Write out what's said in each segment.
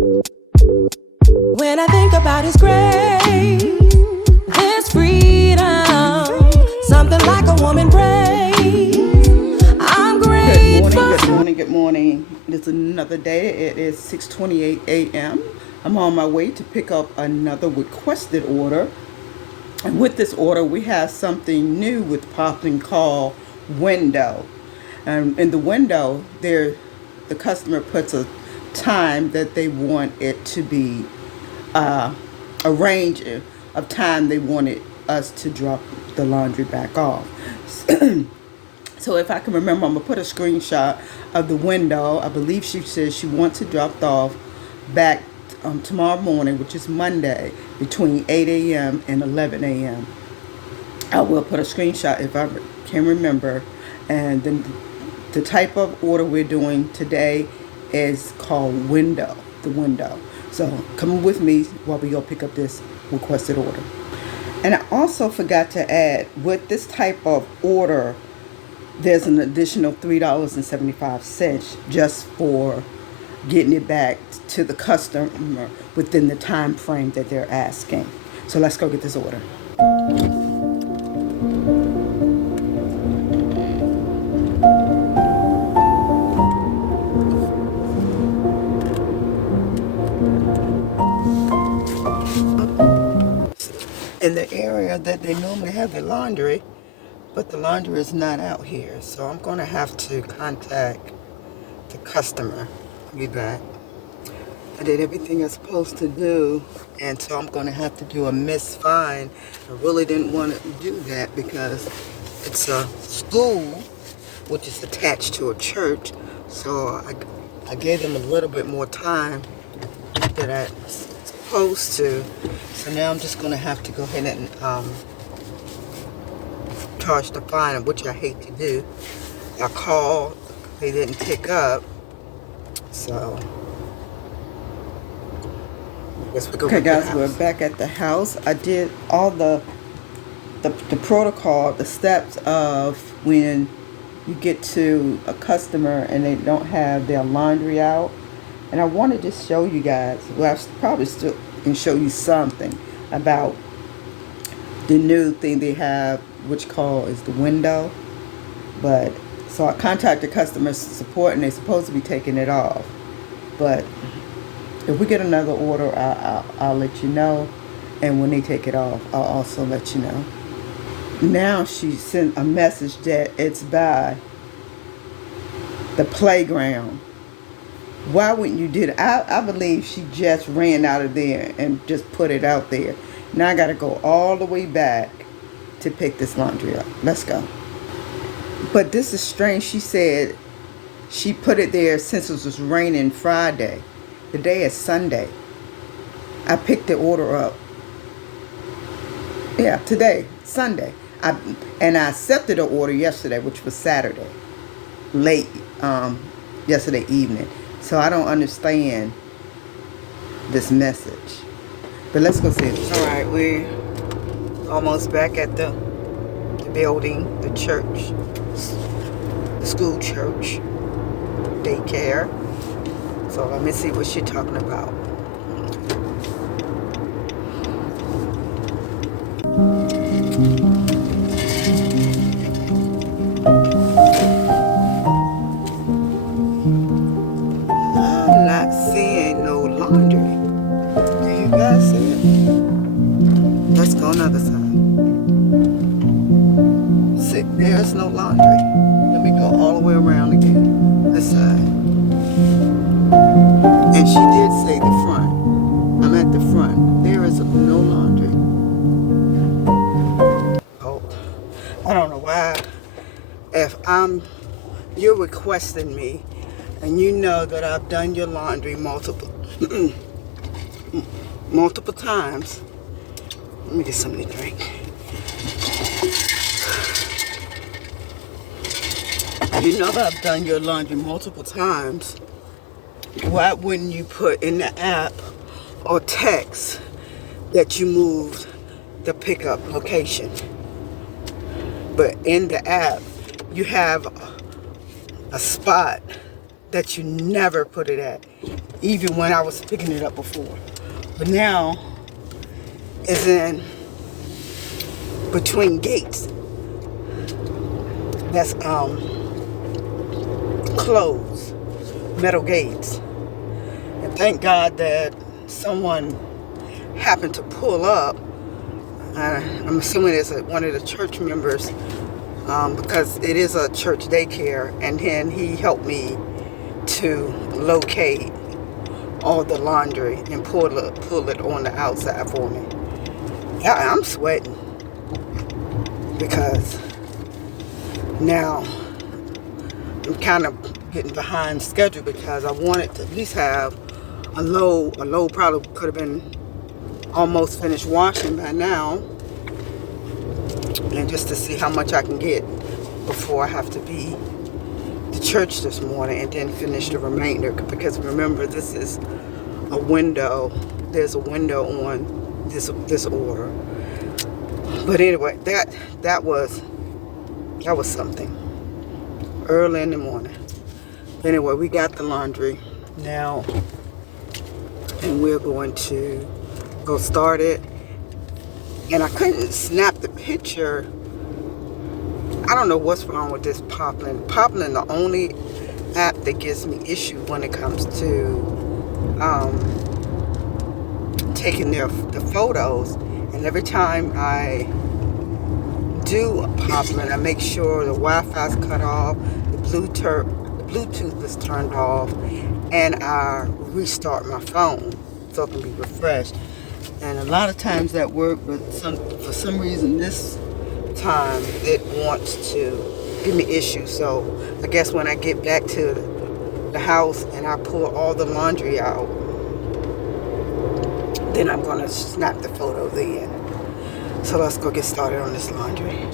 When I think about His grace, His freedom, something like a woman prays. I'm grateful. Good morning, good morning. It's another day. It is 6:28 a.m. I'm on my way to pick up another requested order. And with this order, we have something new with Poplin called window. And in the window, the customer puts a time that they want it to be, a range of time they wanted us to drop the laundry back off. So if I can remember, I'm going to put a screenshot of the window. I believe she says she wants it dropped off back tomorrow morning, which is Monday, between 8 a.m. and 11 a.m. I will put a screenshot if I can remember. And then the type of order we're doing today is called window, the window. So come with me while we go pick up this requested order. And I also forgot to add, with this type of order, there's an additional $3.75 just for getting it back to the customer within the time frame that they're asking. So let's go get this order. In the area that they normally have their laundry, but the laundry is not out here, so I'm going to have to contact the customer. I'll be back. I did everything I was supposed to do, and so I'm going to have to do a missed fine. I really didn't want to do that because it's a school which is attached to a church, so I gave them a little bit more time than I was supposed to. So now I'm just going to have to go ahead and charge the fine, which I hate to do. I called, they didn't pick up, so I guess we go. Okay, guys, we're back at the house. I did all the protocol, the steps of when you get to a customer and they don't have their laundry out. And I want to just show you guys, well, I probably still can show you something about the new thing they have, which is the window. But so I contacted customer support and they're supposed to be taking it off. But if we get another order, I'll let you know. And when they take it off, I'll also let you know. Now she sent a message that it's by the playground. Why wouldn't you do that? I believe she just ran out of there and just put it out there. Now I got to go all the way back to pick this laundry up. Let's go. But this is strange. She said she put it there since it was raining Friday. The day is Sunday. I picked the order up. Yeah, today, Sunday. I accepted the order yesterday, which was Saturday. Late yesterday evening. So I don't understand this message. But let's go see it. All right, we're almost back at the building, the church, the school church, daycare. So let me see what she's talking about. I'm not seeing no laundry. Do you guys see it? Let's go another side. See, there's no laundry. Let me go all the way around again. This side. And she did say the front. I'm at the front. There is no laundry. Oh, I don't know why. If you're requesting me, and you know that I've done your laundry multiple times. Let me get something to drink. You know that I've done your laundry multiple times. Why wouldn't you put in the app or text that you moved the pickup location? But in the app, you have a spot that you never put it at, even when I was picking it up before. But now it's in between gates that's closed, metal gates. And thank God that someone happened to pull up. I'm assuming it's one of the church members, because it is a church daycare, and then he helped me to locate all the laundry and pull it on the outside for me. Yeah, I'm sweating because now I'm kind of getting behind schedule, because I wanted to at least have a load probably could have been almost finished washing by now, and just to see how much I can get before I have to be to church this morning, and then finish the remainder, because remember, this is a window. There's a window on this order. But anyway, that was something early in the morning. Anyway, we got the laundry now, and we're going to go start it. And I couldn't snap the picture. I don't know what's wrong with this Poplin. Poplin, the only app that gives me issue when it comes to taking the photos. And every time I do a Poplin, I make sure the Wi-Fi's cut off, the Bluetooth is turned off, and I restart my phone so it can be refreshed. And a lot of times that works, but for some reason this time it wants to give me issues. So I guess when I get back to the house and I pull all the laundry out, then I'm gonna snap the photo then. So let's go get started on this laundry.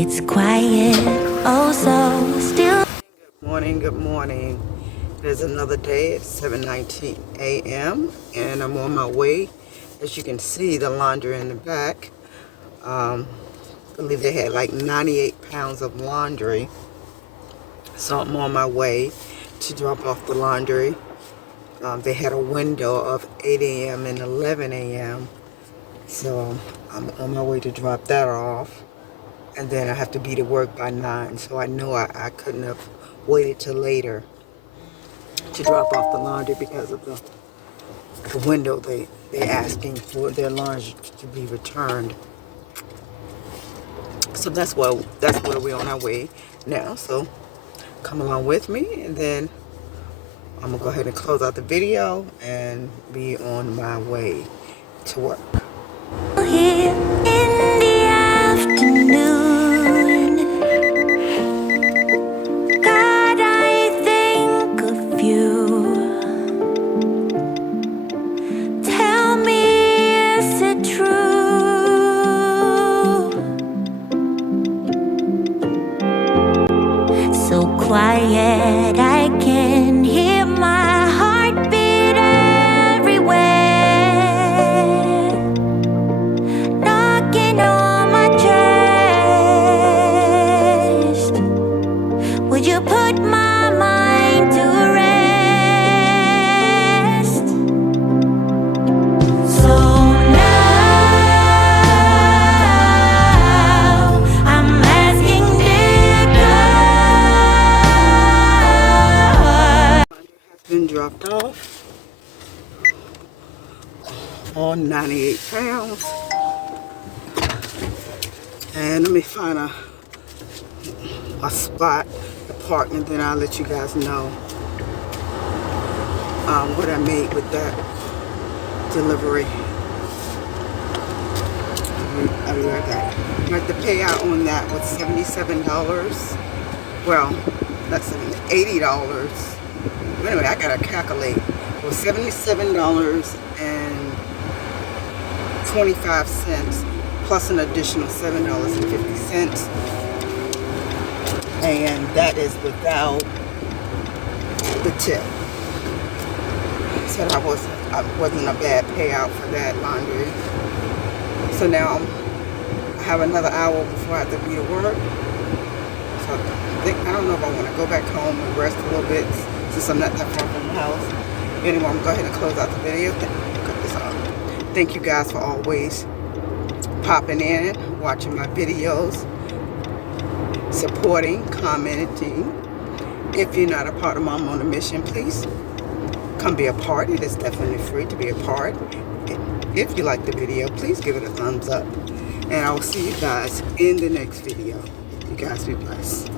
It's quiet, oh so still. Good morning. There's another day. It's 7:19 a.m. and I'm on my way. As you can see, the laundry in the back. I believe they had like 98 pounds of laundry. So I'm on my way to drop off the laundry. They had a window of 8 a.m. and 11 a.m. So I'm on my way to drop that off. And then I have to be to work by 9. So I know I couldn't have waited till later to drop off the laundry because of the window they're asking for their laundry to be returned. So that's where we're on our way now. So come along with me, and then I'm gonna go ahead and close out the video and be on my way to work. Here in the afternoon, God, I think of you. Tell me, is it true? So quiet, I can hear my heartbeat everywhere, knocking on my chest. Would you put my mind to rest? So now I'm asking, dear God. Has been dropped off on 98 pounds. And let me find a spot to park, and then I'll let you guys know what I made with that delivery. I'll be right back. The payout on that was $77. Well, that's $80. But anyway, I gotta calculate. It was $77.25 plus an additional $7.50. And that is without the tip. So that wasn't a bad payout for that laundry. So now I have another hour before I have to be to work. So I don't know if I want to go back home and rest a little bit since I'm not that far from the house. Anyway, I'm going to go ahead and close out the video. Cut this off. Thank you guys for always popping in, watching my videos, supporting, commenting. If you're not a part of Mom on a Mission, please come be a part. It is definitely free to be a part. If you like the video, please give it a thumbs up. And I will see you guys in the next video. You guys be blessed.